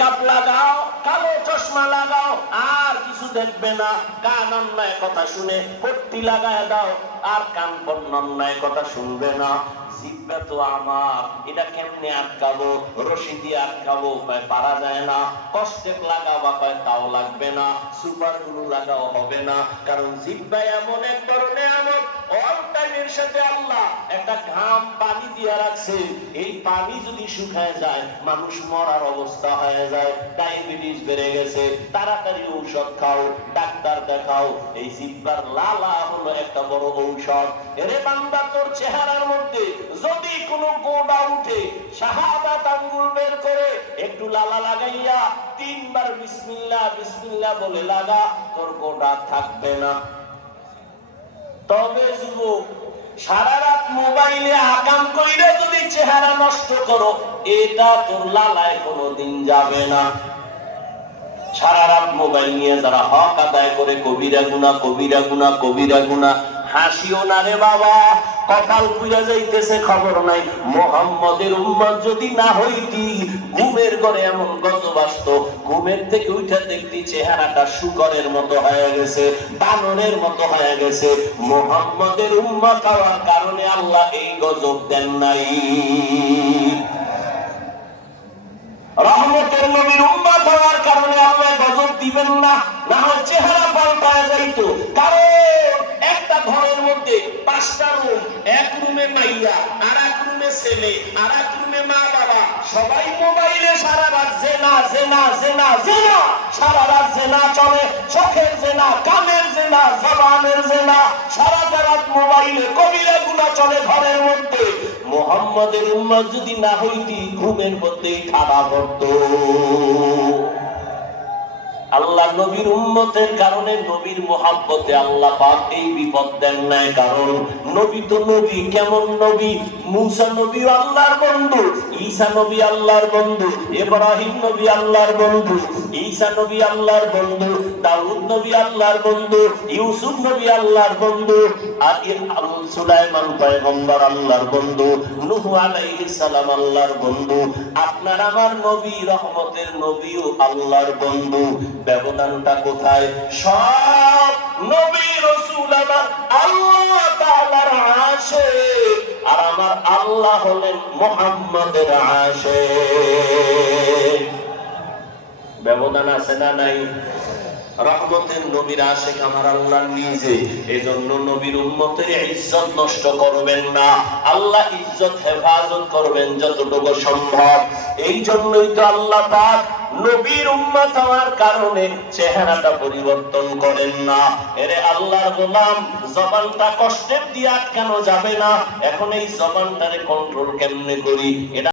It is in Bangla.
মেকআপ লাগাও, কালো চশমা লাগাও, আর কিছু দেখবে না। কান অন্যায় কথা শুনে, পট্টি লাগায় দাও, আর কান পণ্য অন্যায় কথা শুনবে না। জিব্বা তো আমার। এটা কেমনে আটকাবো? রশি দিয়ে আটকাবো কয় পারা যায় না। কষ্টে লাগাবা, কয় তাও লাগবে না। সুপারগুলো লাগাও হবে না। কারণ জিব্বা এমন এক ধরনের এমন অল টাইমের সাথে আল্লাহ একটা ঘাম পানি দিয়ে রাখছে। এই পানি যদি শুকায় যায়, মানুষ মরার অবস্থা হয়ে যায়। ডায়াবেটিস বেড়ে গেছে। তাড়াতাড়ি ঔষধ খাও, ডাক্তার দেখাও। এই জিব্বার লালা হলো একটা বড় ঔষধ। এরে বান্দা, তোর চেহারার মধ্যে যদি কোনো গোড়া উঠে শাহাদাত আঙ্গুল বের করে, একটু লালা লাগাইয়া তিনবার বিসমিল্লাহ বিসমিল্লাহ বলে লাগা, তোর গোড়া থাকবে না। তবে যুবক সারা রাত মোবাইলে আকাম কইরে যদি চেহারা নষ্ট করো, এটা তোর লালায় কোনোদিন যাবে না। সারা রাত মোবাইল নিয়ে যারা হক আদায় করে, কবিরা গুনা কবিরা গুনা কবিরা গুনা হাসিও না রে বাবা, কপাল পুজা যাইতেছে, খবর নাই। মোহাম্মদের উম্মত যদি না হইতি, ঘুমের ঘরে এমন গত বাস্ত ঘুমের থেকে উঠে দেখতি চেহারাটা শুকরের মতো হয়ে গেছে, বানরের মতো হয়ে গেছে। মোহাম্মদের উম্মত হওয়ার কারণে আল্লাহ এই গজব দেন নাই। রহমতের নবীর উম্মত হওয়ার কারণে আল্লাহ গজব দিবেন না না হয় চেহারা পাল্টায় যাইতো। কারণ একটা ঘরের মধ্যে পাঁচটা রুম এক রুমে মাইয়া আর এক রুমে ছেলে আর এক রুমে মা বাবা। সবাই মোবাইলে সারা রাত জেনা জেনা জেনা জেনা। সারা রাত জেনা চলে, চোখের জেনা, কানের জেনা, জবানের জেনা। সারা রাত মোবাইলে কবিরা চলে ঘরের মধ্যে। মোহাম্মদের উম্মত যদি না হইতি, ঘুমের মধ্যেই পড়তো আল্লাহ নবীর উম্মতের কারণে নবীর মোহাব্বতে আল্লাহ পাক এই বিপদ দেন নাই, কারণ নবী তো নবী, কেমন নবী? মুসা নবী আল্লাহর বন্ধু, ঈসা নবী আল্লাহর বন্ধু, ইব্রাহিম নবী আল্লাহর বন্ধু, ঈসা নবী আল্লাহর বন্ধু নবী আল্লাহর বন্ধু, ইউসুফ নবী আল্লাহর বন্ধু, আর সুলাইমান পয়গম্বর আল্লাহর বন্ধু, নূহ আলাইহিস সালাম আল্লাহর বন্ধু, আপনার আমার নবী, রহমতের নবীও আল্লাহর বন্ধু। ব্যবধানটা কোথায়? সব নবী রসুল আমার আল্লাহ তাআলার আশিক, আর আমার আল্লাহ হলেন মুহাম্মাদের আশিক। ব্যবধান আছে না নাই? রহমতের নবীর আশেক আমার আল্লাহ নিজে। এজন্য নবীর উম্মতের ইজ্জত নষ্ট করবেন না। আল্লাহ ইজ্জত হেফাজত করবেন যতটুকু সম্ভব। এই জন্যই তো আল্লাহ পাক নবীর উম্মত হওয়ার কারণে চেহারাটা পরিবর্তন করেন না। এরে আল্লাহর গোলাম, জবানটা কষ্টের দিয়ে আটকানো যাবে না। এখন এই জবানটারে কন্ট্রোল কেমনে করি? এটা